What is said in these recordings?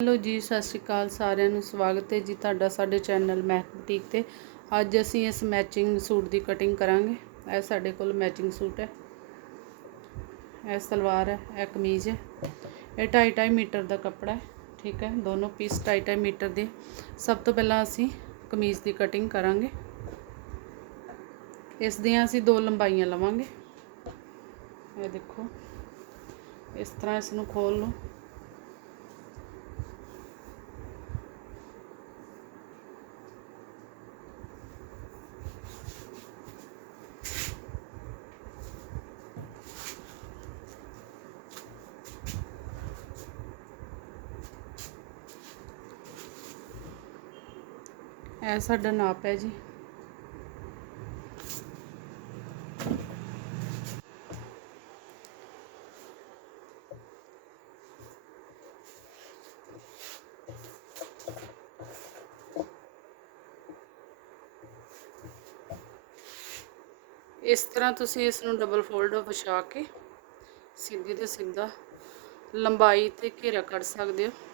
Hello ਜੀ, ਸਤਿ ਸ਼੍ਰੀ ਅਕਾਲ ਸਾਰਿਆਂ ਨੂੰ, ਸਵਾਗਤ ਹੈ ਜੀ ਤੁਹਾਡਾ ਸਾਡੇ ਚੈਨਲ ਮਹਿਕ ਬੁਟੀਕ ਤੇ। ਅੱਜ ਅਸੀਂ ਇਸ ਮੈਚਿੰਗ ਸੂਟ ਦੀ ਕਟਿੰਗ ਕਰਾਂਗੇ। ਇਹ ਸਾਡੇ ਕੋਲ ਮੈਚਿੰਗ ਸੂਟ ਹੈ। ਇਹ ਸਲਵਾਰ ਹੈ, ਇਹ ਕਮੀਜ਼ ਹੈ। ਇਹ 2.5 ਮੀਟਰ ਦਾ ਕੱਪੜਾ ਹੈ, ਠੀਕ ਹੈ। ਦੋਨੋਂ ਪੀਸ 2.5 ਮੀਟਰ ਦੇ। ਸਭ ਤੋਂ ਪਹਿਲਾਂ ਅਸੀਂ ਕਮੀਜ਼ ਦੀ ਕਟਿੰਗ ਕਰਾਂਗੇ। ਇਸ ਦੀਆਂ ਅਸੀਂ ਦੋ ਲੰਬਾਈਆਂ ਲਵਾਂਗੇ। ਇਹ ਦੇਖੋ, ਇਸ ਤਰ੍ਹਾਂ ਇਸ ਨੂੰ ਖੋਲ ਲਓ। ਇਹ ਸਾਡਾ ਨਾਪ ਹੈ ਜੀ। ਇਸ ਤਰ੍ਹਾਂ ਤੁਸੀਂ ਇਸ ਨੂੰ ਡਬਲ ਫੋਲਡ ਵਿਛਾ ਕੇ ਸਿੱਧੀ ਤੇ ਸਿੱਧਾ ਲੰਬਾਈ ਤੇ ਘੇਰਾ ਕੱਢ ਸਕਦੇ ਹੋ।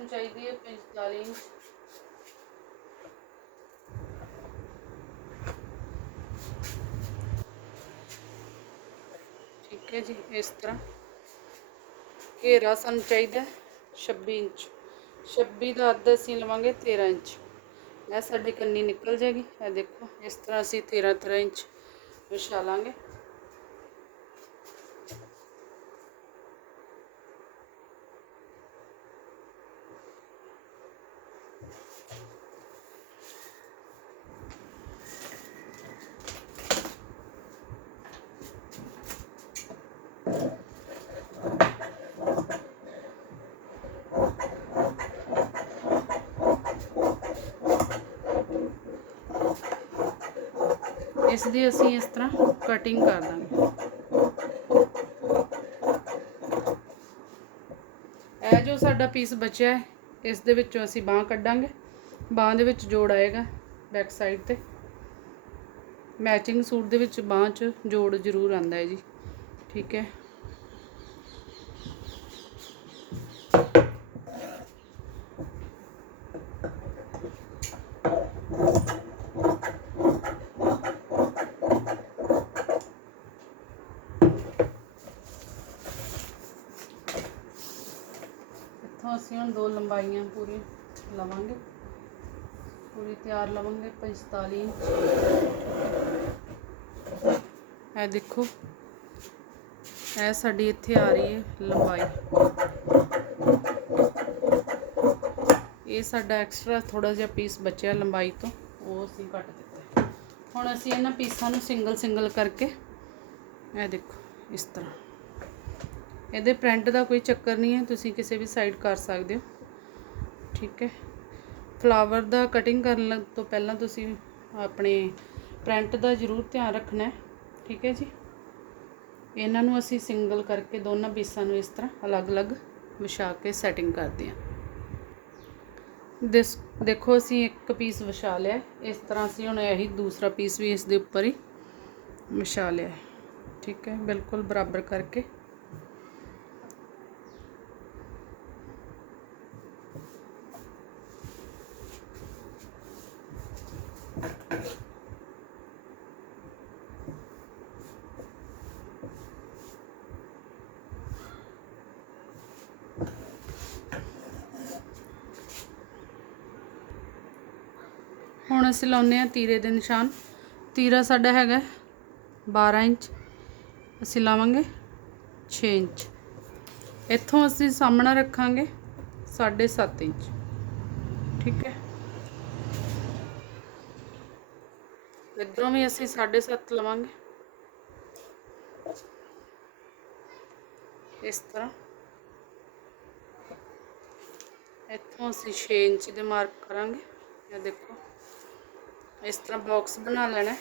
ਲੰਬਾਈ ਸਾਨੂੰ ਚਾਹੀਦੀ ਹੈ 45 ਇੰਚ ਠੀਕ ਹੈ ਜੀ ਇਸ ਤਰ੍ਹਾਂ ਘੇਰਾ ਸਾਨੂੰ ਚਾਹੀਦਾ ਹੈ 26 ਇੰਚ 26 ਦਾ ਅੱਧ ਅਸੀਂ ਲਵਾਂਗੇ 13 ਇੰਚ ਇਹ ਸਾਡੀ ਕੰਨੀ ਨਿਕਲ ਜਾਏਗੀ ਇਹ ਦੇਖੋ ਇਸ ਤਰ੍ਹਾਂ ਅਸੀਂ 13 13 ਇੰਚ ਵਿਛਾ ਲਾਂਗੇ ਇਸ ਦੀ ਅਸੀਂ ਇਸ ਤਰ੍ਹਾਂ ਕਟਿੰਗ ਕਰ ਦਾਂਗੇ। ਇਹ ਜੋ ਸਾਡਾ ਪੀਸ ਬਚਿਆ ਹੈ, ਇਸ ਦੇ ਵਿੱਚੋਂ ਅਸੀਂ ਬਾਹ ਕੱਢਾਂਗੇ। ਬਾਹ ਦੇ ਵਿੱਚ ਜੋੜ ਆਏਗਾ ਬੈਕ ਸਾਈਡ ਤੇ। ਮੈਚਿੰਗ ਸੂਟ ਦੇ ਵਿੱਚ ਬਾਹ 'ਚ ਜੋੜ ਜ਼ਰੂਰ ਆਂਦਾ ਹੈ ਜੀ। ਠੀਕ ਹੈ ਇੱਥੋਂ ਅਸੀਂ ਹੁਣ ਦੋ ਲੰਬਾਈਆਂ ਪੂਰੀ ਲਵਾਂਗੇ। ਪੂਰੀ ਤਿਆਰ ਲਵਾਂਗੇ 45 ਇੰਚ। ਇਹ ਦੇਖੋ, ਇਹ ਸਾਡੀ ਇੱਥੇ ਆ ਰਹੀ ਹੈ ਲੰਬਾਈ। ਇਹ ਸਾਡਾ ਐਕਸਟਰਾ ਥੋੜਾ ਜਿਹਾ ਪੀਸ ਬਚਿਆ ਲੰਬਾਈ ਤੋਂ, ਉਹ ਅਸੀਂ ਕੱਟ ਦਿੱਤਾ ਹੁਣ ਅਸੀਂ ਇਹਨਾਂ ਪੀਸਾਂ ਨੂੰ ਸਿੰਗਲ ਸਿੰਗਲ ਕਰਕੇ, ਇਹ ਦੇਖੋ, ਇਸ ਤਰ੍ਹਾਂ। ਇਹਦੇ ਪ੍ਰਿੰਟ ਦਾ ਕੋਈ ਚੱਕਰ ਨਹੀਂ ਹੈ, ਤੁਸੀਂ ਕਿਸੇ ਵੀ ਸਾਈਡ ਕਰ ਸਕਦੇ ਹੋ। ਠੀਕ ਹੈ। ਫਲਾਵਰ ਦਾ ਕਟਿੰਗ ਕਰਨ ਤੋਂ ਪਹਿਲਾਂ ਤੁਸੀਂ ਆਪਣੇ ਪ੍ਰਿੰਟ ਦਾ ਜ਼ਰੂਰ ਧਿਆਨ ਰੱਖਣਾ ਹੈ। ਠੀਕ ਹੈ ਜੀ। ਇਹਨਾਂ ਨੂੰ ਅਸੀਂ ਸਿੰਗਲ ਕਰਕੇ ਦੋਨਾਂ ਪੀਸਾਂ ਨੂੰ ਇਸ ਤਰ੍ਹਾਂ ਅਲੱਗ-ਅਲੱਗ ਵਿਛਾ ਕੇ ਸੈਟਿੰਗ ਕਰਦੇ ਹਾਂ। ਦਿਸ ਦੇਖੋ ਅਸੀਂ ਇੱਕ ਪੀਸ ਵਿਛਾ ਲਿਆ ਇਸ ਤਰ੍ਹਾਂ ਅਸੀਂ ਹੁਣ ਇਹੀ ਦੂਸਰਾ ਪੀਸ ਵੀ ਇਸ ਦੇ ਉੱਪਰ ਹੀ ਵਿਛਾ ਲਿਆ ਠੀਕ ਹੈ। ਬਿਲਕੁਲ ਬਰਾਬਰ ਕਰਕੇ ਹੁਣ ਅਸੀਂ ਲਾਉਨੇ ਆ ਤੀਰੇ ਦੇ ਨਿਸ਼ਾਨ। ਤੀਰਾ ਸਾਡਾ ਹੈਗਾ 12 ਇੰਚ। ਅਸੀਂ ਲਾਵਾਂਗੇ 6 ਇੰਚ। ਇੱਥੋਂ ਅਸੀਂ ਸਾਹਮਣਾ ਰੱਖਾਂਗੇ 7.5 ਇੰਚ। ਠੀਕ ਹੈ? ਇਧਰੋਂ ਵੀ ਅਸੀਂ 7.5 ਲਵਾਂਗੇ। ਇਸ ਤਰ੍ਹਾਂ। ਇੱਥੋਂ ਅਸੀਂ 6 ਇੰਚ ਦੇ ਮਾਰਕ ਕਰਾਂਗੇ। ਇਹ ਦੇਖੋ। ਇਸ ਤਰ੍ਹਾਂ ਬਾਕਸ ਬਣਾ ਲੈਣਾ ਹੈ।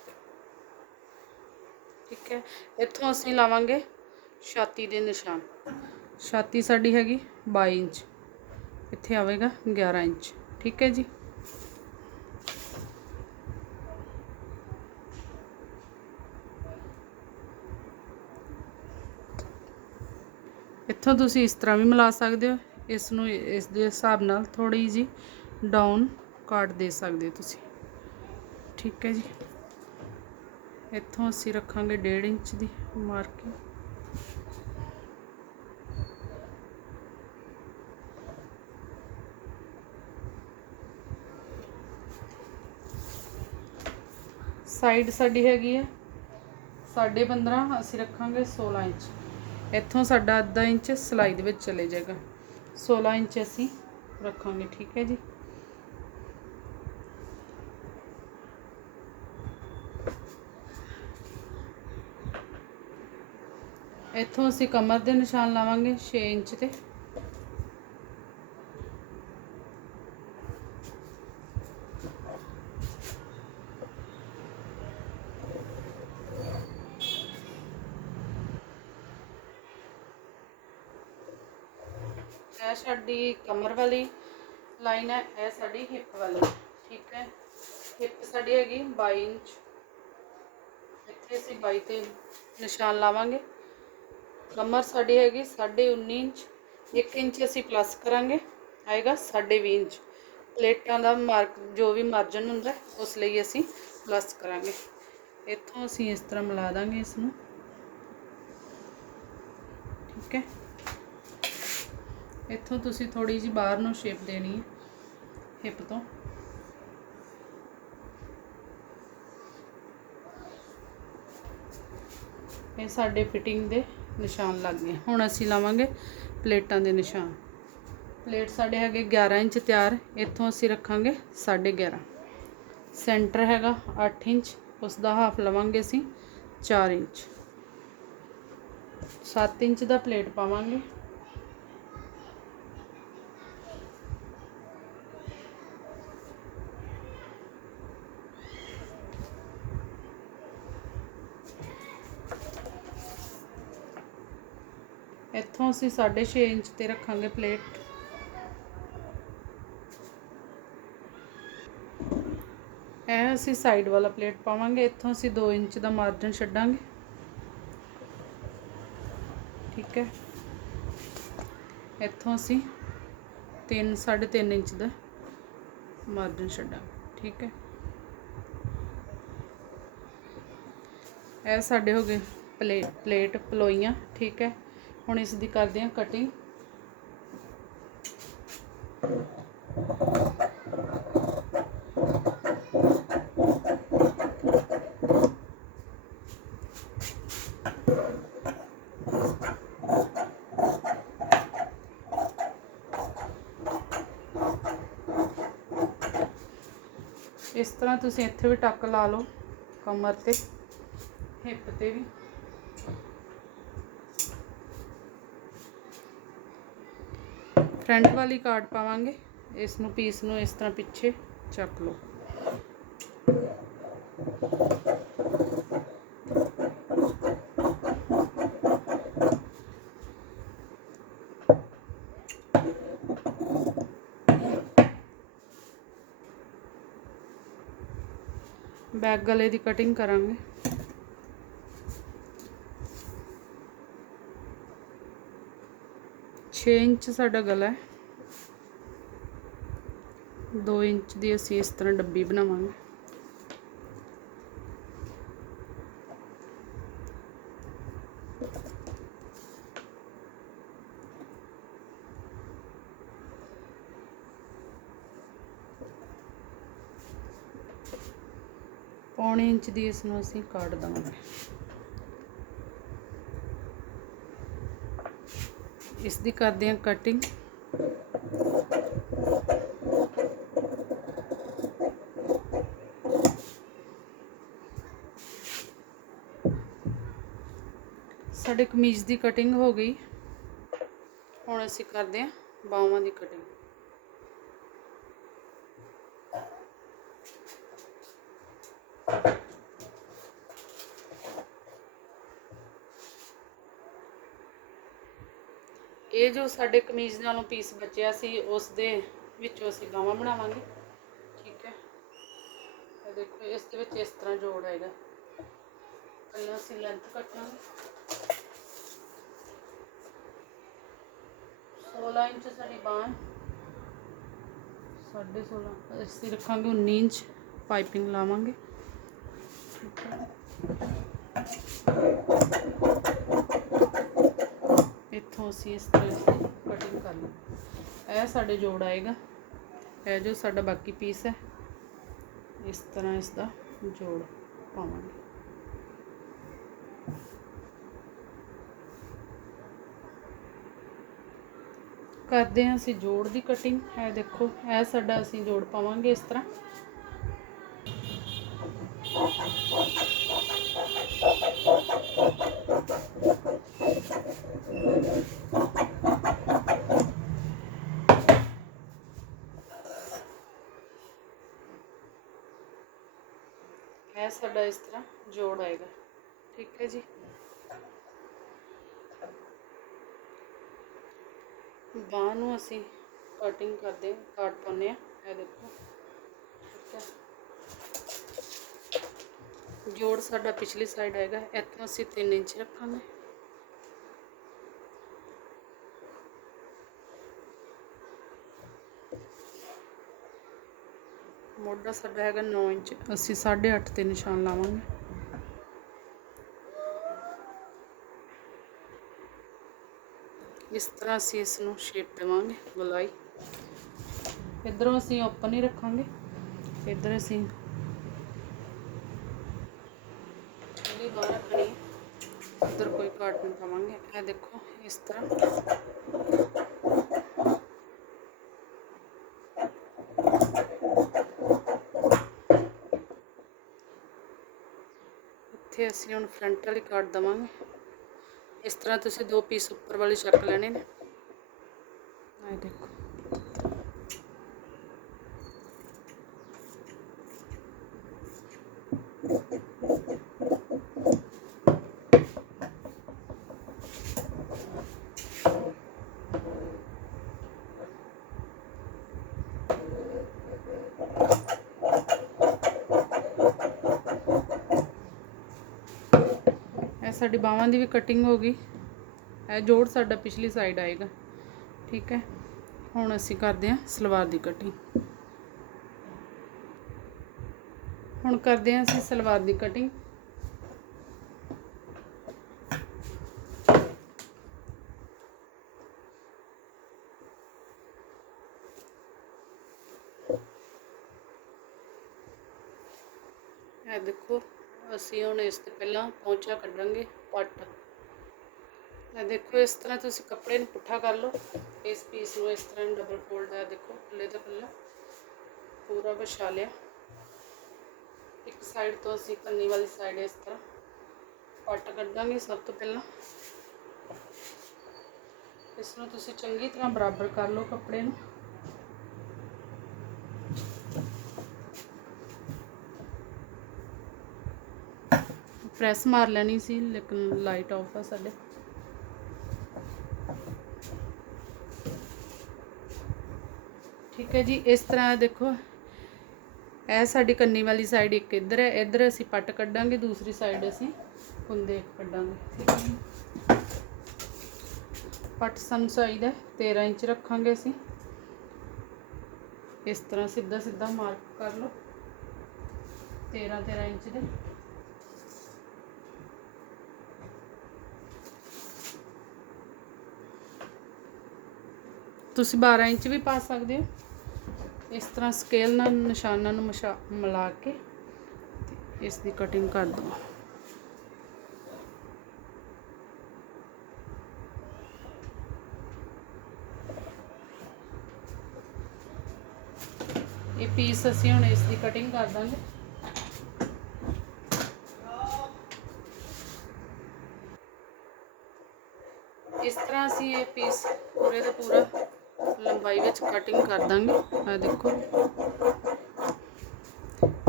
ਠੀਕ ਠੀਕ ਹੈ ਇੱਥੋਂ ਅਸੀਂ ਲਾਵਾਂਗੇ ਛਾਤੀ ਦੇ ਨਿਸ਼ਾਨ ਛਾਤੀ ਸਾਡੀ ਹੈਗੀ 22 ਇੰਚ ਇੱਥੇ ਆਵੇਗਾ 11 ਇੰਚ ਠੀਕ ਹੈ ਜੀ ਇੱਥੋਂ ਤੁਸੀਂ ਇਸ ਤਰ੍ਹਾਂ ਵੀ ਮਿਲਾ ਸਕਦੇ ਹੋ। ਇਸ ਨੂੰ ਇਸ ਦੇ ਹਿਸਾਬ ਨਾਲ ਥੋੜੀ ਜੀ ਡਾਊਨ ਕਾਟ ਦੇ ਸਕਦੇ ਹੋ ਤੁਸੀਂ। ਠੀਕ ਹੈ ਜੀ। ਇੱਥੋਂ ਅਸੀਂ ਰੱਖਾਂਗੇ 1.5 ਇੰਚ ਦੀ ਮਾਰਕਿੰਗ ਸਾਈਡ ਸਾਡੀ ਹੈਗੀ ਹੈ। ਸਾਢੇ 15 ਅਸੀਂ ਰੱਖਾਂਗੇ 16 ਇੰਚ। ਇੱਥੋਂ ਸਾਡਾ ਅੱਧਾ ਇੰਚ ਸਿਲਾਈ ਦੇ ਵਿੱਚ ਚਲੇ ਜਾਏਗਾ। 16 ਇੰਚ ਅਸੀਂ ਰੱਖਾਂਗੇ, ਠੀਕ ਹੈ ਜੀ? ਇੱਥੋਂ ਅਸੀਂ ਕਮਰ ਦੇ ਨਿਸ਼ਾਨ ਲਾਵਾਂਗੇ 6 ਇੰਚ ਤੇ ਇਹ ਸਾਡੀ ਕਮਰ ਵਾਲੀ ਲਾਈਨ ਹੈ ਇਹ ਸਾਡੀ ਹਿੱਪ ਵਾਲੀ ਠੀਕ ਹੈ? ਹਿੱਪ ਸਾਡੀ ਹੈਗੀ 22 ਇੰਚ। ਇੱਥੇ ਅਸੀਂ 22 ਤੇ ਨਿਸ਼ਾਨ ਲਾਵਾਂਗੇ। ਕਮਰ ਸਾਡੀ ਹੈਗੀ 19.5 ਇੰਚ। 1 ਇੰਚ ਅਸੀਂ ਪਲੱਸ ਕਰਾਂਗੇ ਆਏਗਾ 20 ਇੰਚ। ਪਲੇਟਾਂ ਦਾ ਮਾਰਕ ਜੋ ਵੀ ਮਾਰਜਨ ਹੁੰਦਾ ਹੈ, ਉਸ ਲਈ ਅਸੀਂ ਪਲੱਸ ਕਰਾਂਗੇ। ਇੱਥੋਂ ਅਸੀਂ ਇਸ ਤਰ੍ਹਾਂ ਮਿਲਾ ਦਾਂਗੇ ਇਸ ਨੂੰ ਠੀਕ ਹੈ ਇੱਥੋਂ ਤੁਸੀਂ ਥੋੜੀ ਜਿਹੀ ਬਾਹਰ ਨੂੰ ਸ਼ੇਪ ਦੇਣੀ ਹੈ ਹਿੱਪ ਤੋਂ। ਇਹ ਸਾਡੇ ਫਿਟਿੰਗ ਦੇ ਨਿਸ਼ਾਨ ਲੱਗ ਗਏ। ਹੁਣ ਅਸੀਂ ਲਾਵਾਂਗੇ ਪਲੇਟਾਂ ਦੇ ਨਿਸ਼ਾਨ। ਪਲੇਟ ਸਾਡੇ ਹੈਗੇ 11 ਇੰਚ ਤਿਆਰ, ਇੱਥੋਂ ਅਸੀਂ ਰੱਖਾਂਗੇ 11.5 ਸੈਂਟਰ ਹੈਗਾ 8 ਇੰਚ ਉਸ ਦਾ ਹਾਫ ਲਵਾਂਗੇ ਅਸੀਂ 4 ਇੰਚ। 7 ਇੰਚ ਦਾ ਪਲੇਟ ਪਾਵਾਂਗੇ ਇੱਥੋਂ ਅਸੀਂ 6.5 ਇੰਚ ਤੇ ਰੱਖਾਂਗੇ ਪਲੇਟ। ਇਹ ਅਸੀਂ ਸਾਈਡ ਵਾਲਾ ਪਲੇਟ ਪਾਵਾਂਗੇ, ਇੱਥੋਂ ਅਸੀਂ 2 ਇੰਚ ਦਾ ਮਾਰਜਨ ਛੱਡਾਂਗੇ। ਠੀਕ ਹੈ। ਇੱਥੋਂ ਅਸੀਂ 3 3.5 ਇੰਚ ਦਾ ਮਾਰਜਨ ਛੱਡਾਂਗੇ। ਠੀਕ ਹੈ। ਇਹ ਸਾਡੇ ਹੋ ਗਏ ਪਲੇਟ ਪਲੇਟ ਪਲੋਈਆਂ। ਠੀਕ ਹੈ। ਹੁਣ ਇਸ ਦੀ ਕਰਦੇ ਹਾਂ ਕਟਿੰਗ ਇਸ ਤਰ੍ਹਾਂ ਤੁਸੀਂ ਇੱਥੇ ਵੀ ਟੱਕ ਲਾ ਲਓ ਕਮਰ ਤੇ, ਹਿੱਪ ਤੇ ਵੀ। ਫਰੰਟ ਵਾਲੀ ਕਾਰਡ ਪਾਵਾਂਗੇ। ਇਸ ਨੂੰ ਪੀਸ ਨੂੰ ਇਸ ਤਰ੍ਹਾਂ ਪਿੱਛੇ ਚੱਕ ਲਓ। ਬੈਕ ਗਲੇ ਦੀ ਕਟਿੰਗ ਕਰਾਂਗੇ। ਛੇ ਇੰਚ ਸਾਡਾ ਗਲਾ ਹੈ। 2 ਇੰਚ ਦੀ ਅਸੀਂ ਇਸ ਤਰ੍ਹਾਂ ਡੱਬੀ ਬਣਾਵਾਂਗੇ। ਪੌਣੇ ਇੰਚ ਦੀ ਇਸ ਨੂੰ ਅਸੀਂ ਕਾਟ ਦਵਾਂਗੇ। ਇਸ ਦੀ ਕਰਦੇ ਹਾਂ ਕਟਿੰਗ ਸਾਡੇ ਕਮੀਜ਼ ਦੀ ਕਟਿੰਗ ਹੋ ਗਈ। ਹੁਣ ਅਸੀਂ ਕਰਦੇ ਹਾਂ ਬਾਹਾਂ ਦੀ ਕਟਿੰਗ ਇਹ ਜੋ ਸਾਡੇ ਕਮੀਜ਼ ਨਾਲੋਂ ਪੀਸ ਬਚਿਆ ਸੀ ਉਸ ਦੇ ਵਿੱਚੋਂ ਅਸੀਂ ਗਾਵਾਂ ਬਣਾਵਾਂਗੇ। ਠੀਕ ਹੈ? ਇਹ ਦੇਖੋ, ਇਸ ਦੇ ਵਿੱਚ ਇਸ ਤਰ੍ਹਾਂ ਜੋੜ ਆਏਗਾ ਪਹਿਲਾਂ ਅਸੀਂ ਲੈਂਥ ਕੱਟਾਂਗੇ। 16 ਇੰਚ ਸਾਡੀ ਬਾਂਹ। ਸਾਢੇ 16 ਅਸੀਂ ਰੱਖਾਂਗੇ 19 ਇੰਚ ਪਾਈਪਿੰਗ ਲਾਵਾਂਗੇ। ਠੀਕ ਹੈ? ਇੱਥੋਂ ਅਸੀਂ ਇਸ ਤਰ੍ਹਾਂ ਇਸ ਦੀ ਕਟਿੰਗ ਕਰ ਲਈ। ਇਹ ਸਾਡੇ ਜੋੜ ਆਏਗਾ। ਇਹ ਜੋ ਸਾਡਾ ਬਾਕੀ ਪੀਸ ਹੈ, ਇਸ ਤਰ੍ਹਾਂ ਇਸ ਦਾ ਜੋੜ ਪਾਵਾਂਗੇ। ਕਰਦੇ ਹਾਂ ਅਸੀਂ ਜੋੜ ਦੀ ਕਟਿੰਗ ਇਹ ਦੇਖੋ, ਇਹ ਸਾਡਾ ਅਸੀਂ ਜੋੜ ਪਾਵਾਂਗੇ ਇਸ ਤਰ੍ਹਾਂ ਇਹ ਸਾਡਾ ਇਸ ਤਰ੍ਹਾਂ ਜੋੜ ਆਏਗਾ। ਠੀਕ ਹੈ ਜੀ। ਬਾਂਹ ਨੂੰ ਅਸੀਂ ਕਟਿੰਗ ਕਰਦੇ ਕਾਟ ਪਾਉਂਦੇ ਆ ਇਹ ਦੇਖੋ। ਠੀਕ ਹੈ। ਜੋੜ ਸਾਡਾ ਪਿਛਲੀ ਸਾਈਡ ਆਏਗਾ। ਇੱਥੋਂ ਅਸੀਂ 3 ਇੰਚ ਰੱਖਾਂਗੇ। ਮੋਢਾ ਸਾਡਾ ਹੈਗਾ 9 ਇੰਚ। ਅਸੀਂ 8.5 ਤੇ ਨਿਸ਼ਾਨ ਲਾਵਾਂਗੇ। ਇਸ ਤਰ੍ਹਾਂ ਅਸੀਂ ਇਸ ਨੂੰ ਸ਼ੇਪ ਦੇਵਾਂਗੇ ਗੋਲਾਈ ਇਧਰੋਂ ਅਸੀਂ ਓਪਨ ਹੀ ਰੱਖਾਂਗੇ। ਇਧਰ ਅਸੀਂ ਇਹਦੀ ਬਾਹਰ ਰੱਖਣੀ ਇਧਰ ਕੋਈ ਕਾਟ ਨਹੀਂ ਪਾਵਾਂਗੇ। ਇਹ ਦੇਖੋ, ਇਸ ਤਰ੍ਹਾਂ। ਇੱਥੇ ਅਸੀਂ ਹੁਣ ਫਰੰਟ ਵਾਲੀ ਕਾਟ ਦਵਾਂਗੇ। ਇਸ ਤਰ੍ਹਾਂ ਤੁਸੀਂ ਦੋ ਪੀਸ ਉੱਪਰ ਵਾਲੇ ਚੱਕ ਲੈਣੇ ਨੇ। ਇਹ ਦੇਖੋ। ਸਾਡੀ ਬਾਹਾਂ ਦੀ ਵੀ ਕਟਿੰਗ ਹੋ ਗਈ। ਇਹ ਜੋੜ ਸਾਡਾ ਪਿਛਲੀ ਸਾਈਡ ਆਏਗਾ। ਠੀਕ ਹੈ? ਹੁਣ ਅਸੀਂ ਕਰਦੇ ਹਾਂ ਸਲਵਾਰ ਦੀ ਕਟਿੰਗ ਹੁਣ ਕਰਦੇ ਹਾਂ ਅਸੀਂ ਸਲਵਾਰ ਦੀ ਕਟਿੰਗ ਇਹ ਦੇਖੋ ਅਸੀਂ ਹੁਣ ਇਸ ਤੋਂ ਪਹਿਲਾਂ ਪੌਂਚਾ ਕੱਢਾਂਗੇ ਪੱਟ। ਇਹ ਦੇਖੋ, ਇਸ ਤਰ੍ਹਾਂ ਤੁਸੀਂ ਕੱਪੜੇ ਨੂੰ ਪੁੱਠਾ ਕਰ ਲਓ। ਇਸ ਪੀਸ ਨੂੰ ਇਸ ਤਰ੍ਹਾਂ ਡਬਲ ਫੋਲਡ ਹੈ ਦੇਖੋ ਪੱਲੇ ਦਾ ਪੱਲਾ। ਪੂਰਾ ਵਿਛਾ ਲਿਆ। ਇੱਕ ਸਾਈਡ ਤੋਂ ਅਸੀਂ ਕੰਨੀ ਵਾਲੀ ਸਾਈਡ ਇਸ ਤਰ੍ਹਾਂ ਪੱਟ ਕੱਢਾਂਗੇ ਸਭ ਤੋਂ ਪਹਿਲਾਂ। ਇਸ ਨੂੰ ਤੁਸੀਂ ਚੰਗੀ ਤਰ੍ਹਾਂ ਬਰਾਬਰ ਕਰ ਲਓ ਕੱਪੜੇ ਨੂੰ। ਪ੍ਰੈਸ ਮਾਰ ਲੈਣੀ ਸੀ, ਲੇਕਿਨ ਲਾਈਟ ਆਫ ਆ ਸਾਡੇ। ਠੀਕ ਹੈ ਜੀ, ਇਸ ਤਰ੍ਹਾਂ ਦੇਖੋ, ਇਹ ਸਾਡੀ ਕੰਨੀ ਵਾਲੀ ਸਾਈਡ ਇੱਕ ਇੱਧਰ ਹੈ, ਇੱਧਰ ਅਸੀਂ ਪੱਟ ਕੱਢਾਂਗੇ, ਦੂਸਰੀ ਸਾਈਡ ਅਸੀਂ ਕੁੰਦੇ ਕੱਢਾਂਗੇ, ਠੀਕ ਹੈ ਜੀ। ਪੱਟ ਸਾਨੂੰ ਚਾਹੀਦਾ ਹੈ 13 ਇੰਚ ਰੱਖਾਂਗੇ ਅਸੀਂ। ਇਸ ਤਰ੍ਹਾਂ ਸਿੱਧਾ ਸਿੱਧਾ ਮਾਰਕ ਕਰ ਲਓ। 13 13 ਇੰਚ ਦੇ। ਤੁਸੀਂ 12 ਇੰਚ ਵੀ ਪਾ ਸਕਦੇ ਹੋ। ਇਸ ਤਰ੍ਹਾਂ ਸਕੇਲ ਨਾਲ, ਨਿਸ਼ਾਨਾਂ ਨੂੰ ਮਿਲਾ ਕੇ ਇਸ ਦੀ ਕਟਿੰਗ ਕਰ ਦੋ ਇਹ ਪੀਸ ਅਸੀਂ ਹੁਣ ਇਸ ਦੀ ਕਟਿੰਗ ਕਰ ਦਾਂਗੇ। ਇਸ ਤਰ੍ਹਾਂ ਅਸੀਂ ਇਹ ਪੀਸ ਪੂਰੇ ਦਾ ਪੂਰਾ ਲੰਬਾਈ ਵਿੱਚ ਕਟਿੰਗ ਕਰ ਦਾਂਗੇ। ਆ ਦੇਖੋ।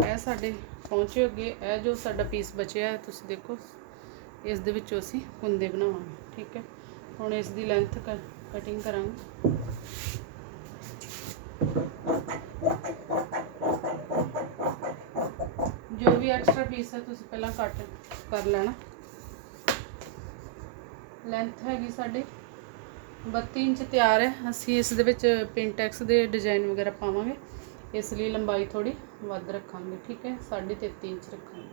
ਇਹ ਸਾਡੇ ਪਹੁੰਚੇ ਅੱਗੇ ਇਹ ਜੋ ਸਾਡਾ ਪੀਸ ਬਚਿਆ ਤੁਸੀਂ ਦੇਖੋ। ਇਸ ਦੇ ਵਿੱਚੋਂ ਅਸੀਂ ਕੁੰਦੇ ਬਣਾਵਾਂਗੇ, ਠੀਕ ਹੈ। ਹੁਣ ਇਸ ਦੀ ਲੈਂਥ ਕਰ ਕਟਿੰਗ ਕਰਾਂਗੇ। ਜੋ ਵੀ ਐਕਸਟਰਾ ਪੀਸ ਹੈ, ਤੁਸੀਂ ਪਹਿਲਾਂ ਕੱਟ ਕਰ ਲੈਣਾ। ਲੈਂਥ ਹੈਗੀ ਸਾਡੇ 32 ਇੰਚ ਤਿਆਰ ਹੈ। ਅਸੀਂ ਇਸ ਦੇ ਵਿੱਚ ਪਿੰਟੈਕਸ ਦੇ ਡਿਜ਼ਾਈਨ ਵਗੈਰਾ ਪਾਵਾਂਗੇ। ਇਸ ਲਈ ਲੰਬਾਈ ਥੋੜੀ ਵੱਧ ਰੱਖਾਂਗੇ, ਠੀਕ ਹੈ? 33.5 ਇੰਚ ਰੱਖਾਂਗੇ।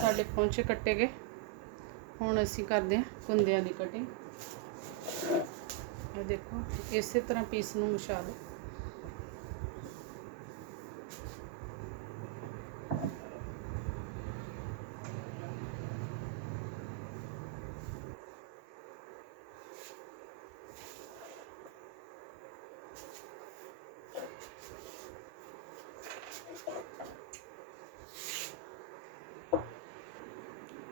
ਸਾਡੇ ਪਹੁੰਚੇ ਕੱਟੇ ਗਏ। ਹੁਣ ਅਸੀਂ ਕਰਦੇ ਹਾਂ ਕੁੰਦਿਆਂ ਦੀ ਕਟਿੰਗ ਇਹ ਦੇਖੋ, ਇਸੇ ਤਰ੍ਹਾਂ ਪੀਸ ਨੂੰ ਵਿਛਾ ਲਓ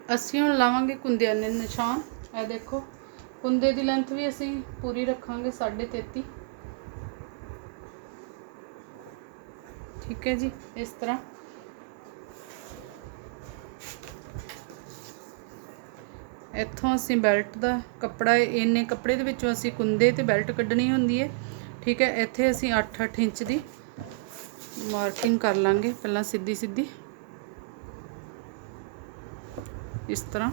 ਅਸੀਂ ਹੁਣ ਲਾਵਾਂਗੇ ਕੁੰਦਿਆਂ ਦੇ ਨਿਸ਼ਾਨ। ਇਹ ਦੇਖੋ, ਕੁੰਦੇ ਦੀ ਲੈਂਥ ਵੀ ਅਸੀਂ ਪੂਰੀ ਰੱਖਾਂਗੇ 33.5 ਠੀਕ ਹੈ ਜੀ, ਇਸ ਤਰ੍ਹਾਂ। ਇੱਥੋਂ ਅਸੀਂ ਬੈਲਟ ਦਾ ਕੱਪੜਾ, ਇੰਨੇ ਕੱਪੜੇ ਦੇ ਵਿੱਚੋਂ ਅਸੀਂ ਕੁੰਦੇ ਤੇ ਬੈਲਟ ਕੱਢਣੀ ਹੁੰਦੀ ਹੈ। ਠੀਕ ਹੈ, ਇੱਥੇ ਅਸੀਂ 8-8 ਇੰਚ ਦੀ ਮਾਰਕਿੰਗ ਕਰ ਲਾਂਗੇ, ਪਹਿਲਾਂ ਸਿੱਧੀ ਸਿੱਧੀ ਇਸ ਤਰ੍ਹਾਂ।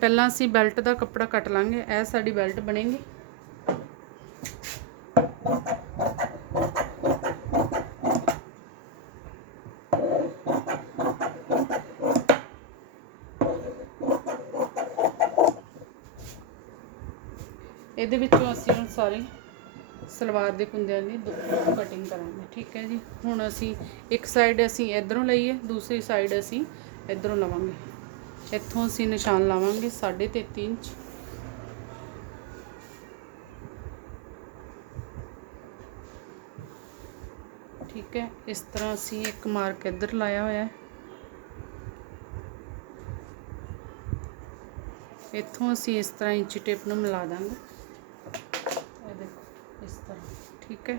ਪਹਿਲਾਂ ਅਸੀਂ ਬੈਲਟ ਦਾ ਕੱਪੜਾ ਕੱਟ ਲਾਂਗੇ। ਇਹ ਸਾਡੀ ਬੈਲਟ ਬਣੇਗੀ। ਇਹਦੇ ਵਿੱਚੋਂ ਅਸੀਂ ਹੁਣ ਸਾਰੇ ਸਲਵਾਰ ਦੇ ਕੁੰਦਿਆਂ ਦੀ ਕਟਿੰਗ ਕਰਾਂਗੇ, ਠੀਕ ਹੈ ਜੀ? ਹੁਣ ਅਸੀਂ ਇੱਕ ਸਾਈਡ ਅਸੀਂ ਇਧਰੋਂ ਲਈਏ, ਦੂਸਰੀ ਸਾਈਡ ਅਸੀਂ ਇਧਰੋਂ ਲਵਾਂਗੇ। ਇੱਥੋਂ ਅਸੀਂ ਨਿਸ਼ਾਨ ਲਾਵਾਂਗੇ 3.5 ਇੰਚ। ਠੀਕ ਹੈ, ਇਸ ਤਰ੍ਹਾਂ ਅਸੀਂ ਇੱਕ ਮਾਰਕ ਇੱਧਰ ਲਾਇਆ ਹੋਇਆ ਹੈ। ਇੱਥੋਂ ਅਸੀਂ ਇਸ ਤਰ੍ਹਾਂ ਇੰਚੀ ਟੇਪ ਨੂੰ ਮਿਲਾ ਦਾਂਗੇ ਇਹ ਦੇਖੋ ਇਸ ਤਰ੍ਹਾਂ ਠੀਕ ਹੈ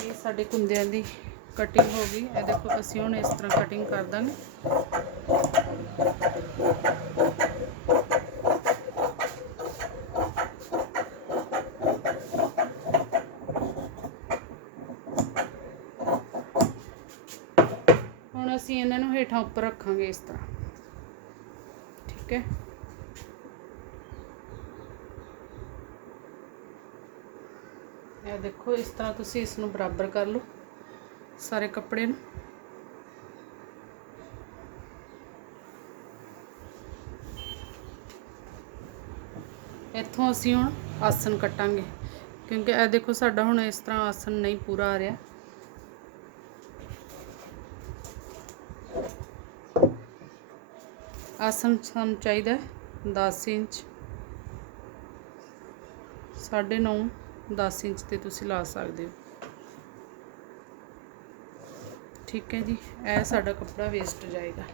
ਇਹ ਸਾਡੇ ਕੁੰਦਿਆਂ ਦੀ ਕਟਿੰਗ ਹੋ ਗਈ। ਇਹ ਦੇਖੋ, ਅਸੀਂ ਹੁਣ ਇਸ ਤਰ੍ਹਾਂ ਕਟਿੰਗ ਕਰ ਦਾਂਗੇ। ਹੁਣ ਅਸੀਂ ਇਹਨਾਂ ਨੂੰ ਹੇਠਾਂ ਉੱਪਰ ਰੱਖਾਂਗੇ ਇਸ ਤਰ੍ਹਾਂ ਠੀਕ ਹੈ ਇਹ ਦੇਖੋ, ਇਸ ਤਰ੍ਹਾਂ ਤੁਸੀਂ ਇਸ ਨੂੰ ਬਰਾਬਰ ਕਰ ਲਓ, ਸਾਰੇ ਕੱਪੜੇ ਨੂੰ। ਇੱਥੋਂ ਅਸੀਂ ਹੁਣ ਆਸਨ ਕੱਟਾਂਗੇ, ਕਿਉਂਕਿ ਇਹ ਦੇਖੋ, ਸਾਡਾ ਹੁਣ ਇਸ ਤਰ੍ਹਾਂ ਆਸਨ ਨਹੀਂ ਪੂਰਾ ਆ ਰਿਹਾ। ਆਸਨ ਸਾਨੂੰ ਚਾਹੀਦਾ ਹੈ 10 ਇੰਚ 9.5 10 ਇੰਚ ਤੇ ਤੁਸੀਂ ਲਾ ਸਕਦੇ ਹੋ। ਠੀਕ ਹੈ ਜੀ, ਇਹ ਸਾਡਾ ਕੱਪੜਾ ਵੇਸਟ ਜਾਏਗਾ।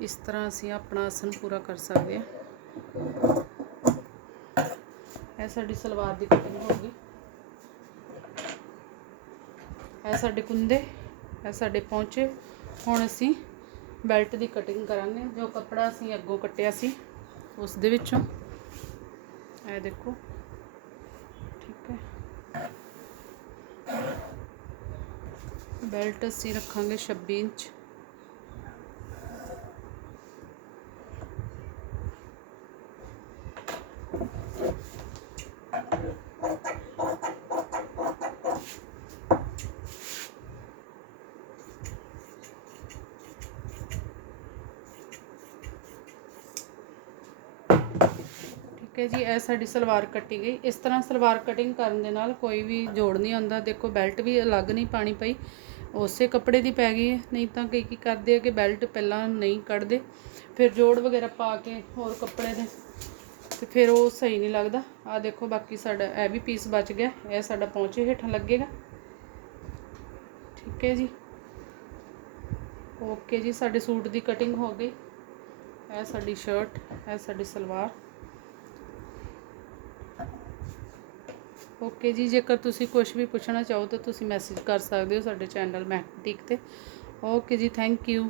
ਇਸ ਤਰ੍ਹਾਂ ਅਸੀਂ ਆਪਣਾ ਆਸਨ ਪੂਰਾ ਕਰ ਸਕਦੇ ਹਾਂ। ਇਹ ਸਾਡੀ ਸਲਵਾਰ ਦੀ ਕਟਿੰਗ ਹੋ ਗਈ। ਇਹ ਸਾਡੇ ਕੁੰਦੇ, ਇਹ ਸਾਡੇ ਪਹੁੰਚੇ ਹੁਣ ਅਸੀਂ ਬੈਲਟ ਦੀ ਕਟਿੰਗ ਕਰਾਂਗੇ। ਜੋ ਕੱਪੜਾ ਅਸੀਂ ਅੱਗੋਂ ਕੱਟਿਆ ਸੀ, ਉਸ ਦੇ ਵਿੱਚੋਂ। ਇਹ ਦੇਖੋ। ਠੀਕ ਹੈ। ਬੈਲਟ ਅਸੀਂ ਰੱਖਾਂਗੇ 26 ਇੰਚ। ਹੈ ਜੀ, ਇਹ ਸਾਡੀ ਸਲਵਾਰ ਕੱਟੀ ਗਈ। ਇਸ ਤਰ੍ਹਾਂ ਸਲਵਾਰ ਕਟਿੰਗ ਕਰਨ ਦੇ ਨਾਲ ਕੋਈ ਵੀ ਜੋੜ ਨਹੀਂ ਆਉਂਦਾ। ਦੇਖੋ ਬੈਲਟ ਵੀ ਅਲੱਗ ਨਹੀਂ ਪਾਣੀ ਪਈ। ਉਸੇ ਕੱਪੜੇ ਦੀ ਪੈ ਗਈ ਹੈ। ਨਹੀਂ ਤਾਂ ਕਈ ਕੀ ਕਰਦੇ ਆ ਕਿ ਬੈਲਟ ਪਹਿਲਾਂ ਨਹੀਂ ਕੱਢਦੇ। ਫਿਰ ਜੋੜ ਵਗੈਰਾ ਪਾ ਕੇ ਹੋਰ ਕੱਪੜੇ ਦੇ। ਤੇ ਫਿਰ ਉਹ ਸਹੀ ਨਹੀਂ ਲੱਗਦਾ। ਆ ਦੇਖੋ, ਬਾਕੀ ਸਾਡਾ ਇਹ ਵੀ ਪੀਸ ਬਚ ਗਿਆ। ਇਹ ਸਾਡਾ ਪਹੁੰਚੇ ਹੇਠਾਂ ਲੱਗੇਗਾ। ਠੀਕ ਹੈ ਜੀ। ਓਕੇ ਜੀ, ਸਾਡੇ ਸੂਟ ਦੀ ਕਟਿੰਗ ਹੋ ਗਈ। ਇਹ ਸਾਡੀ ਸ਼ਰਟ ਇਹ ਸਾਡੀ ਸਲਵਾਰ। ਓਕੇ ਜੀ, ਜੇਕਰ ਤੁਸੀਂ ਕੁਝ ਵੀ ਪੁੱਛਣਾ ਚਾਹੋ ਤਾਂ ਤੁਸੀਂ ਮੈਸੇਜ ਕਰ ਸਕਦੇ ਹੋ ਸਾਡੇ ਚੈਨਲ ਮੈਕਟਿਕ ਤੇ। ਓਕੇ ਜੀ ਥੈਂਕ ਯੂ